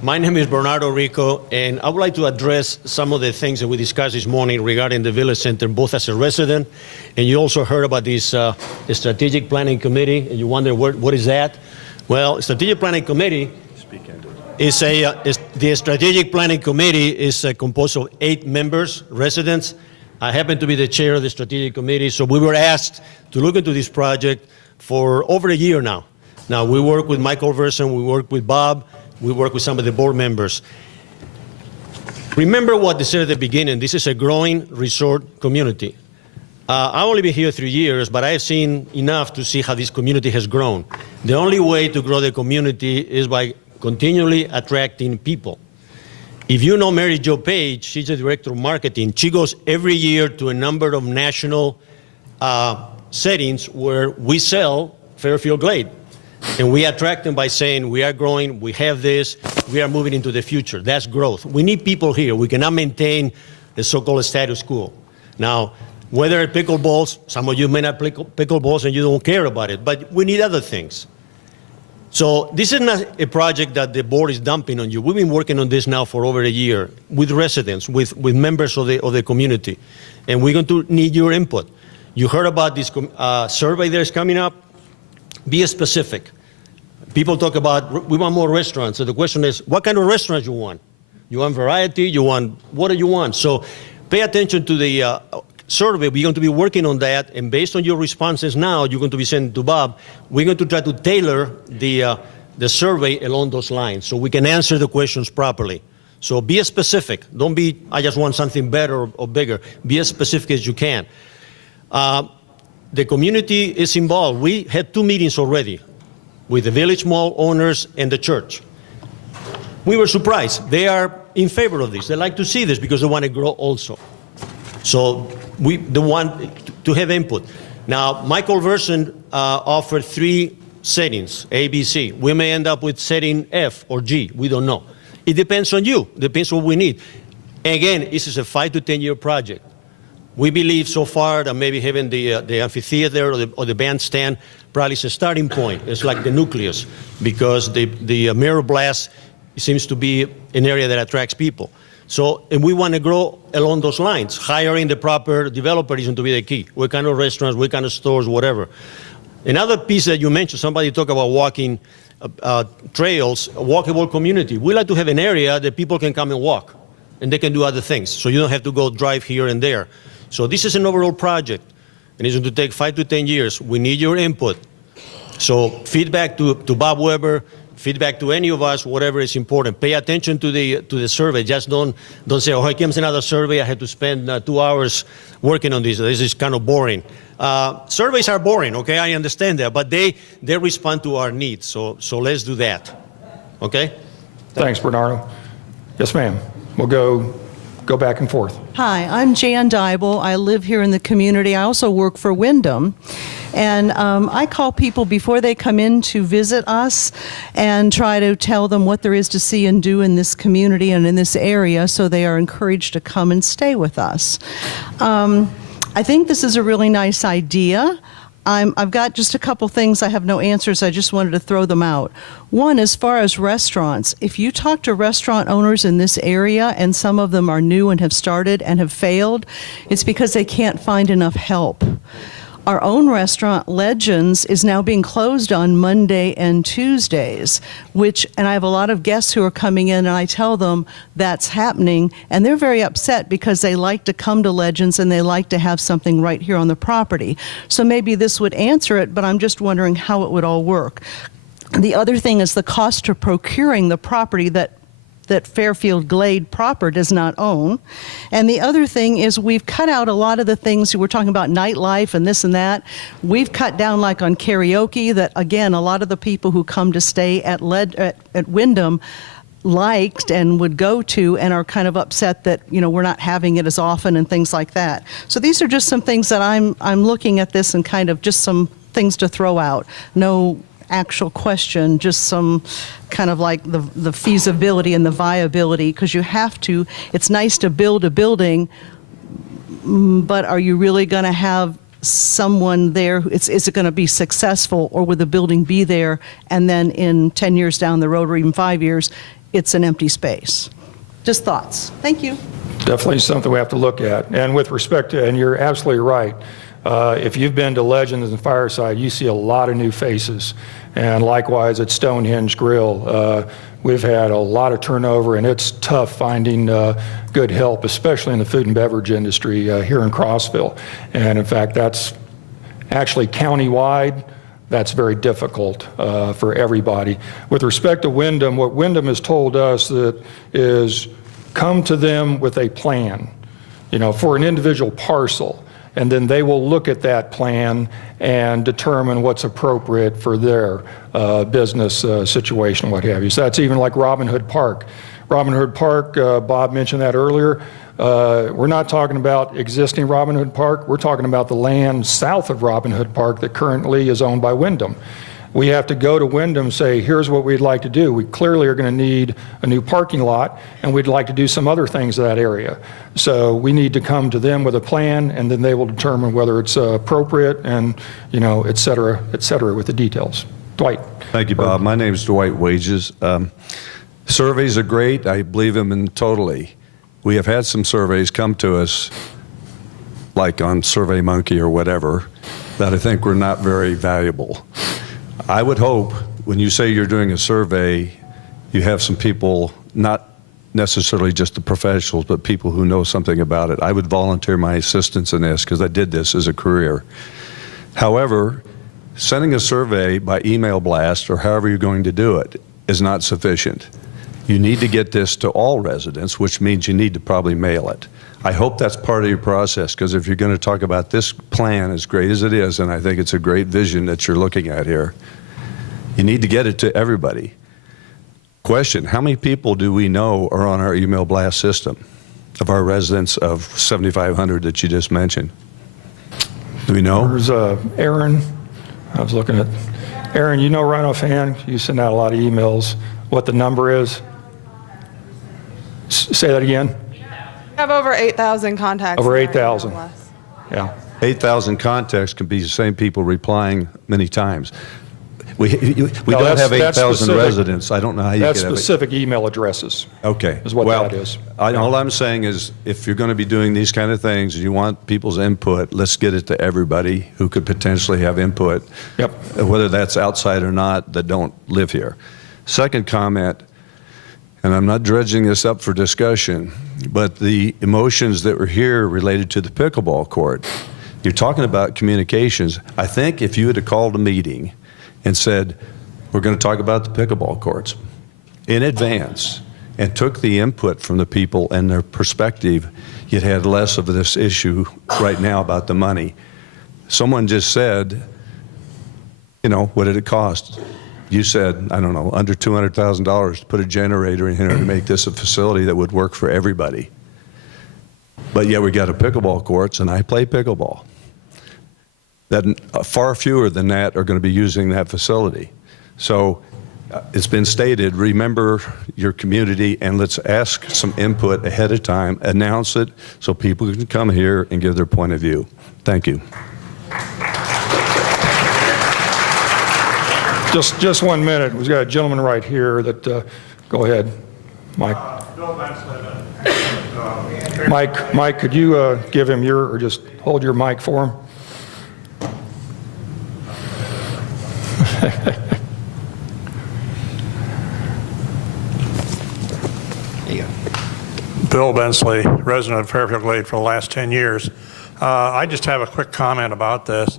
My name is Bernardo Rico, and I would like to address some of the things that we discussed this morning regarding the Village Center, both as a resident, and you also heard about this Strategic Planning Committee, and you wonder what is that? Well, Strategic Planning Committee is the Strategic Planning Committee is composed of 8 members, residents. I happen to be the chair of the Strategic Committee, so we were asked to look into this project for over a year now. Now, we work with Michael Verson, we work with Bob, we work with some of the board members. Remember what they said at the beginning, this is a growing resort community. I've only been here 3 years, but I've seen enough to see how this community has grown. The only way to grow the community is by continually attracting people. If you know Mary Jo Page, she's the director of marketing. She goes every year to a number of national settings where we sell Fairfield Glade. And we attract them by saying, we are growing, we have this, we are moving into the future. That's growth. We need people here. We cannot maintain the so-called status quo. Now, whether pickleballs, some of you may not play pickleballs and you don't care about it, but we need other things. So this is not a project that the board is dumping on you. We've been working on this now for over a year with residents, with members of the community. And we're going to need your input. You heard about this survey that is coming up. Be specific. People talk about, we want more restaurants. So the question is, what kind of restaurants you want? You want variety? You want, what do you want? So pay attention to the survey. We're going to be working on that. And based on your responses now, you're going to be sent to Bob. We're going to try to tailor the survey along those lines so we can answer the questions properly. So be specific. Don't be, I just want something better or bigger. Be as specific as you can. The community is involved. We had 2 meetings already with the Village Mall owners and the church. We were surprised. They are in favor of this. They like to see this because they want to grow also. So they want to have input. Now, Michael Verson offered 3 settings, A, B, C. We may end up with setting F or G. We don't know. It depends on you. It depends on what we need. Again, this is a 5 to 10 year project. We believe so far that maybe having the amphitheater or the bandstand probably is a starting point. It's like the nucleus, because the mirror blast seems to be an area that attracts people. So, and we want to grow along those lines. Hiring the proper developer is going to be the key. What kind of restaurants, what kind of stores, whatever. Another piece that you mentioned, somebody talked about walking trails, a walkable community. We like to have an area that people can come and walk, and they can do other things. So you don't have to go drive here and there. So this is an overall project, and it's going to take 5 to 10 years. We need your input. So feedback to Bob Weber, feedback to any of us, whatever is important. Pay attention to the survey. Just don't say, oh, here comes another survey. I had to spend 2 hours working on this. This is kind of boring. Surveys are boring, okay? I understand that, but they respond to our needs. So let's do that, okay? Thanks, Bernardo. Yes, ma'am. We'll go back and forth. Hi, I'm Jan Dible. I live here in the community. I also work for Wyndham. And I call people before they come in to visit us and try to tell them what there is to see and do in this community and in this area, so they are encouraged to come and stay with us. I think this is a really nice idea. I've got just a couple things. I have no answers. I just wanted to throw them out. One, as far as restaurants, if you talk to restaurant owners in this area, and some of them are new and have started and have failed, it's because they can't find enough help. Our own restaurant, Legends, is now being closed on Monday and Tuesdays, and I have a lot of guests who are coming in, and I tell them that's happening, and they're very upset because they like to come to Legends and they like to have something right here on the property. So maybe this would answer it, but I'm just wondering how it would all work. The other thing is the cost of procuring the property that Fairfield Glade proper does not own. And the other thing is we've cut out a lot of the things. We're talking about nightlife and this and that. We've cut down, like on karaoke, that again, a lot of the people who come to stay at Wyndham liked and would go to, and are kind of upset that, you know, we're not having it as often and things like that. So these are just some things that I'm looking at this and kind of just some things to throw out. No actual question, just some kind of like the feasibility and the viability, because you have to, it's nice to build a building, but are you really going to have someone there? Is it going to be successful, or will the building be there and then in 10 years down the road, or even 5 years, it's an empty space. Just thoughts. Thank you. Definitely something we have to look at. And with respect to, and you're absolutely right, if you've been to Legends and Fireside, you see a lot of new faces. And likewise at Stonehenge Grill, we've had a lot of turnover, and it's tough finding good help, especially in the food and beverage industry here in Crossville. And in fact, that's actually countywide. That's very difficult for everybody. With respect to Wyndham, what Wyndham has told us that is come to them with a plan, for an individual parcel, and then they will look at that plan and determine what's appropriate for their business situation, what have you. So that's even like Robin Hood Park. Robin Hood Park, Bob mentioned that earlier. We're not talking about existing Robin Hood Park. We're talking about the land south of Robin Hood Park that currently is owned by Wyndham. We have to go to Wyndham and say, here's what we'd like to do. We clearly are going to need a new parking lot, and we'd like to do some other things in that area. So we need to come to them with a plan, and then they will determine whether it's appropriate and, et cetera, with the details. Dwight. Thank you, Bob. My name is Dwight Wages. Surveys are great. I believe them in totally. We have had some surveys come to us, like on SurveyMonkey or whatever, that I think were not very valuable. I would hope when you say you're doing a survey, you have some people, not necessarily just the professionals, but people who know something about it. I would volunteer my assistance in this because I did this as a career. However, sending a survey by email blast or however you're going to do it is not sufficient. You need to get this to all residents, which means you need to probably mail it. I hope that's part of your process, because if you're going to talk about this plan, as great as it is, and I think it's a great vision that you're looking at here, you need to get it to everybody. Question, how many people do we know are on our email blast system of our residents of 7,500 that you just mentioned? Do we know? There's Aaron. I was looking at Aaron, right offhand, you send out a lot of emails, what the number is? Say that again. We have over 8,000 contacts. Over in our 8,000. email list. Yeah. 8,000 contacts can be the same people replying many times. We No, don't have that's 8,000 specific. residents. I don't know how you That's get it. specific email addresses. Okay. Is what well, that is. All I'm saying is if you're going to be doing these kind of things and you want people's input, let's get it to everybody who could potentially have input, Yep. whether that's outside or not, that don't live here. Second comment, and I'm not dredging this up for discussion, but the emotions that were here related to the pickleball court, you're talking about communications. I think if you had called a meeting and said, we're going to talk about the pickleball courts in advance and took the input from the people and their perspective, you'd had less of this issue right now about the money. Someone just said, what did it cost? You said, I don't know, under $200,000 to put a generator in here and make this a facility that would work for everybody. But yet we got a pickleball courts, and I play pickleball. That far fewer than that are going to be using that facility. So it's been stated, remember your community, and let's ask some input ahead of time, announce it so people can come here and give their point of view. Thank you. Just 1 minute. We've got a gentleman right here that, go ahead, Mike. Mike, could you give him or just hold your mic for him? Bill Bensley, resident of Fairfield Glade for the last 10 years. I just have a quick comment about this.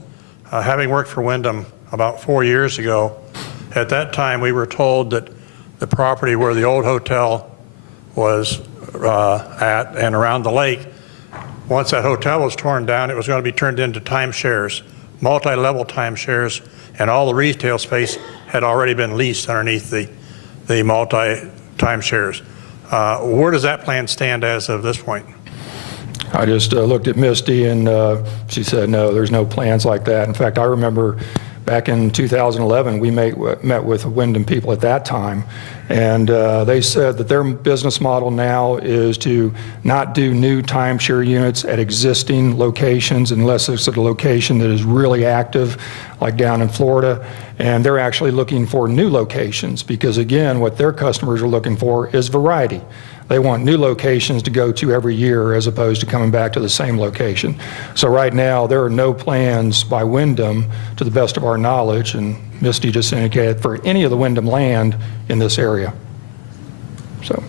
Having worked for Wyndham about 4 years ago, at that time we were told that the property where the old hotel was at and around the lake, once that hotel was torn down, it was going to be turned into timeshares, multi-level timeshares, and all the retail space had already been leased underneath the multi-timeshares. Where does that plan stand as of this point? I just looked at Misty, and she said, no, there's no plans like that. In fact, I remember back in 2011, we met with Wyndham people at that time, And they said that their business model now is to not do new timeshare units at existing locations unless it's a location that is really active, like down in Florida. And they're actually looking for new locations because, again, what their customers are looking for is variety. They want new locations to go to every year as opposed to coming back to the same location. So right now, there are no plans by Wyndham, to the best of our knowledge, and Misty just indicated, for any of the Wyndham land in this area. So.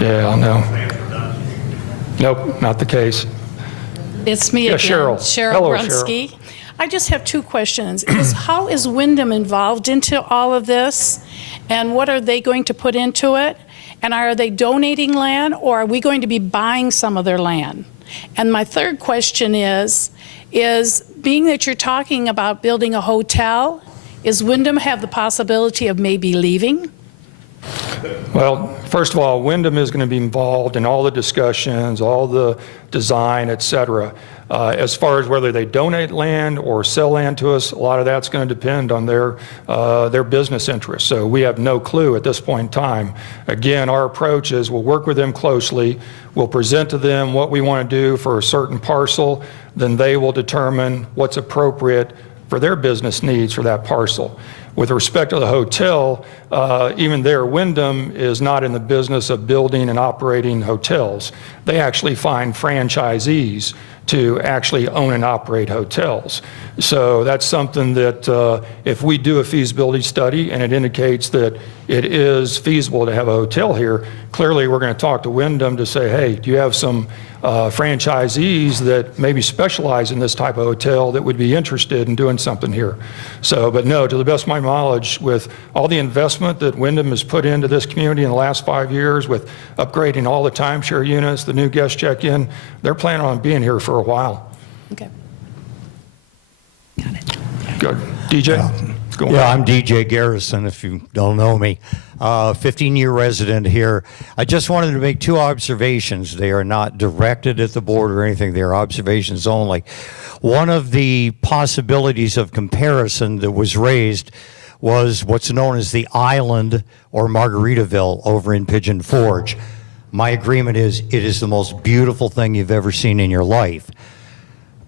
Yeah, no. Nope, not the case. It's me Yeah, again, Cheryl. Hello, Brunsky. I just have two questions. How is Wyndham involved into all of this? And what are they going to put into it? And are they donating land, or are we going to be buying some of their land? And my third question is being that you're talking about building a hotel, is Wyndham have the possibility of maybe leaving? Well, first of all, Wyndham is going to be involved in all the discussions, all the design, et cetera. As far as whether they donate land or sell land to us, a lot of that's going to depend on their business interests. So we have no clue at this point in time. Again, our approach is we'll work with them closely. We'll present to them what we want to do for a certain parcel. Then they will determine what's appropriate for their business needs for that parcel. With respect to the hotel, even there, Wyndham is not in the business of building and operating hotels. They actually find franchisees to actually own and operate hotels. So that's something that if we do a feasibility study and it indicates that it is feasible to have a hotel here, clearly we're going to talk to Wyndham to say, hey, do you have some franchisees that maybe specialize in this type of hotel that would be interested in doing something here? So, but no, to the best of my knowledge, with all the investment that Wyndham has put into this community in the last 5 years, with upgrading all the timeshare units, the new guest check-in, they're planning on being here for a while. Okay. Good. DJ? Go on. Yeah, I'm DJ Garrison, if you don't know me. 15-year resident here. I just wanted to make two observations. They are not directed at the board or anything. They are observations only. One of the possibilities of comparison that was raised was what's known as the Island or Margaritaville over in Pigeon Forge. My agreement is it is the most beautiful thing you've ever seen in your life.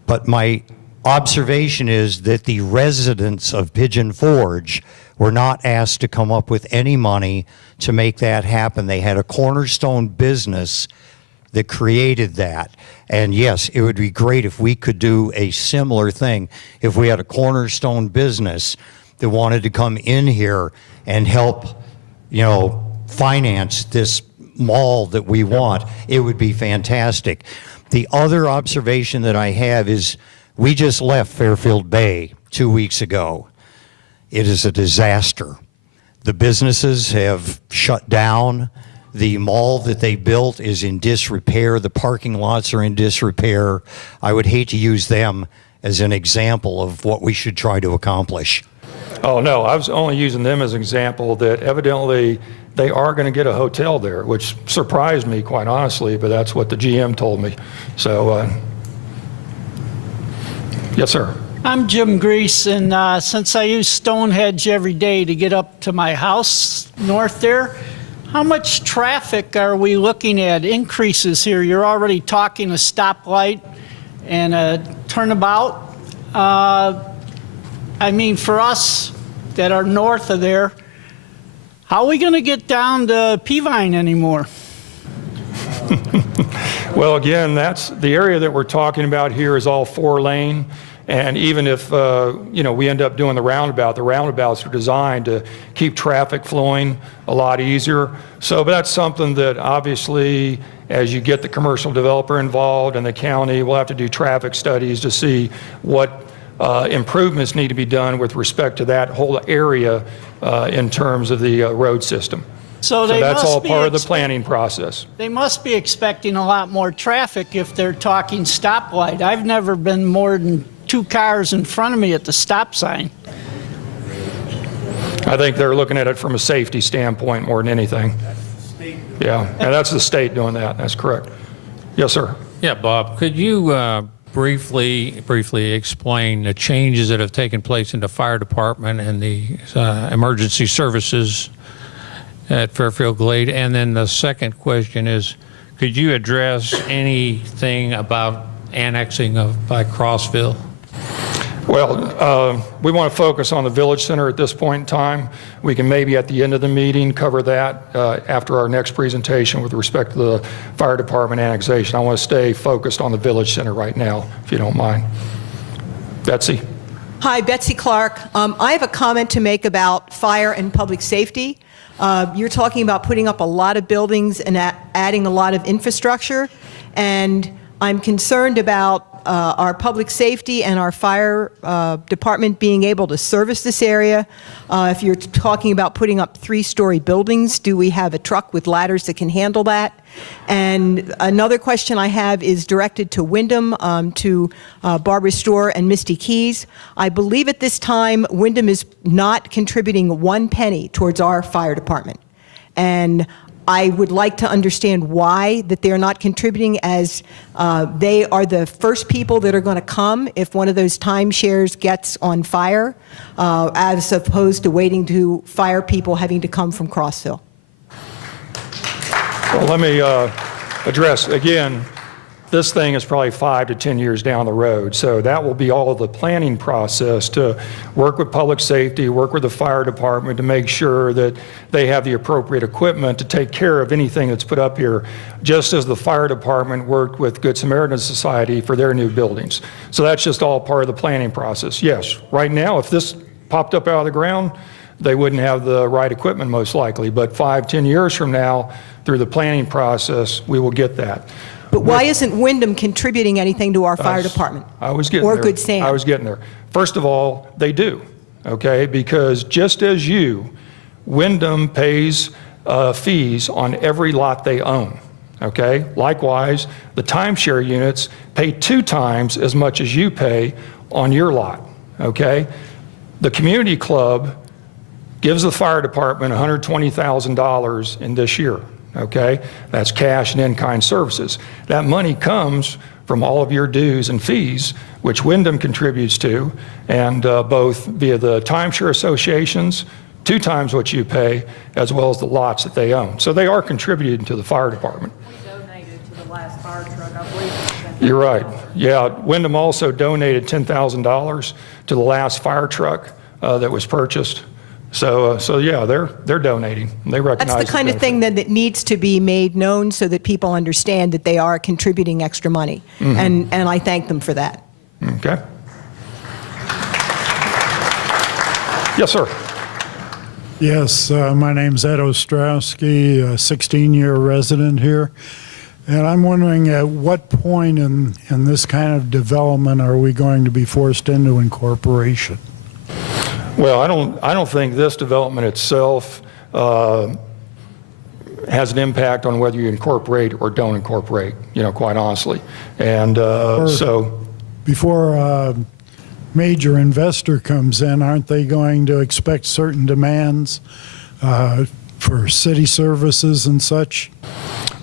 But my observation is that the residents of Pigeon Forge were not asked to come up with any money to make that happen. They had a cornerstone business that created that. And yes, it would be great if we could do a similar thing, if we had a cornerstone business that wanted to come in here and help, finance this mall that we want. It would be fantastic. The other observation that I have is we just left Fairfield Bay 2 weeks ago. It is a disaster. The businesses have shut down. The mall that they built is in disrepair. The parking lots are in disrepair. I would hate to use them as an example of what we should try to accomplish. Oh, no, I was only using them as an example that evidently they are going to get a hotel there, which surprised me, quite honestly, but that's what the GM told me. So, yes, sir. I'm Jim Grease, and since I use Stonehenge every day to get up to my house north there, how much traffic are we looking at increases here? You're already talking a stoplight and a turnabout. For us that are north of there, how are we going to get down to Peavine anymore? Well, again, that's the area that we're talking about here is all 4-lane. And even if, we end up doing the roundabouts are designed to keep traffic flowing a lot easier. So, but that's something that obviously, as you get the commercial developer involved and the county, we'll have to do traffic studies to see what improvements need to be done with respect to that whole area in terms of the road system. So that's all part of the planning process. They must be expecting a lot more traffic if they're talking stoplight. I've never been more than 2 cars in front of me at the stop sign. I think they're looking at it from a safety standpoint more than anything. Yeah, and that's the state doing that. That's correct. Yes, sir. Yeah, Bob, could you briefly explain the changes that have taken place in the fire department and the emergency services at Fairfield Glade? And then the second question is, could you address anything about annexing by Crossville? Well, we want to focus on the Village Center at this point in time. We can maybe at the end of the meeting cover that after our next presentation with respect to the fire department annexation. I want to stay focused on the Village Center right now, if you don't mind. Betsy. Hi, Betsy Clark. I have a comment to make about fire and public safety. You're talking about putting up a lot of buildings and adding a lot of infrastructure, and I'm concerned about our public safety and our fire department being able to service this area. If you're talking about putting up 3-story buildings, do we have a truck with ladders that can handle that? And another question I have is directed to Wyndham, to Barbara Storr and Misty Keys. I believe at this time Wyndham is not contributing 1 penny towards our fire department. And I would like to understand why that they're not contributing, as they are the first people that are going to come if one of those timeshares gets on fire, as opposed to waiting to fire people having to come from Crossville. Well, let me address, again, this thing is probably 5 to 10 years down the road. So that will be all of the planning process to work with public safety, work with the fire department to make sure that they have the appropriate equipment to take care of anything that's put up here, just as the fire department worked with Good Samaritan Society for their new buildings. So that's just all part of the planning process. Yes, right now, if this popped up out of the ground, they wouldn't have the right equipment most likely. But 5, 10 years from now, through the planning process, we will get that. But why isn't Wyndham contributing anything to our fire department? I was getting or there. Good Sam? I was getting there. First of all, they do, okay? Because just as you, Wyndham pays fees on every lot they own, okay? Likewise, the timeshare units pay 2 times as much as you pay on your lot, okay? The community club gives the fire department $120,000 in this year. Okay, that's cash and in-kind services. That money comes from all of your dues and fees, which Wyndham contributes to, and both via the timeshare associations, 2 times what you pay, as well as the lots that they own. So they are contributing to the fire department. We donated to the last fire truck, I believe. You're right. Yeah, Wyndham also donated $10,000 to the last fire truck that was purchased. So yeah, they're donating. They recognize That's the kind of thing that needs to be made known so that people understand that they are contributing extra money. Mm-hmm. And I thank them for that. Okay. Yes, sir. Yes, my name's Ed Ostrowski, a 16-year resident here. And I'm wondering at what point in this kind of development are we going to be forced into incorporation? Well, I don't think this development itself has an impact on whether you incorporate or don't incorporate, quite honestly. And so before a major investor comes in, aren't they going to expect certain demands for city services and such?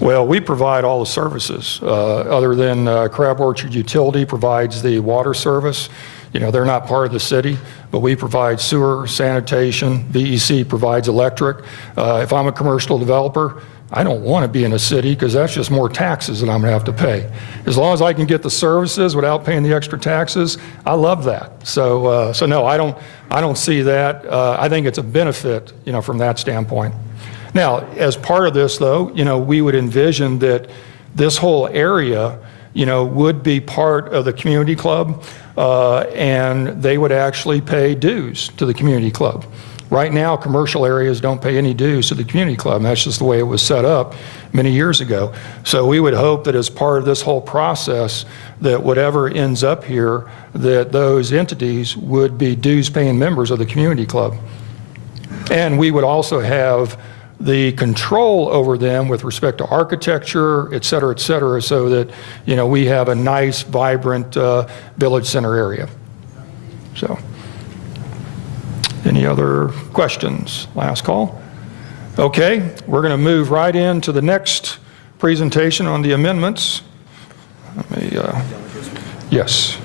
Well, we provide all the services other than Crab Orchard Utility provides the water service. They're not part of the city, but we provide sewer, sanitation. VEC provides electric. If I'm a commercial developer, I don't want to be in a city because that's just more taxes that I'm going to have to pay. As long as I can get the services without paying the extra taxes, I love that. So no, I don't see that. I think it's a benefit, from that standpoint. Now, as part of this, though, we would envision that this whole area, would be part of the community club, and they would actually pay dues to the community club. Right now, commercial areas don't pay any dues to the community club, and that's just the way it was set up many years ago. So we would hope that as part of this whole process, that whatever ends up here, that those entities would be dues-paying members of the community club. And we would also have the control over them with respect to architecture, et cetera, so that, we have a nice, vibrant village center area. So, any other questions? Last call. Okay, we're going to move right into the next presentation on the amendments. Let me Yes.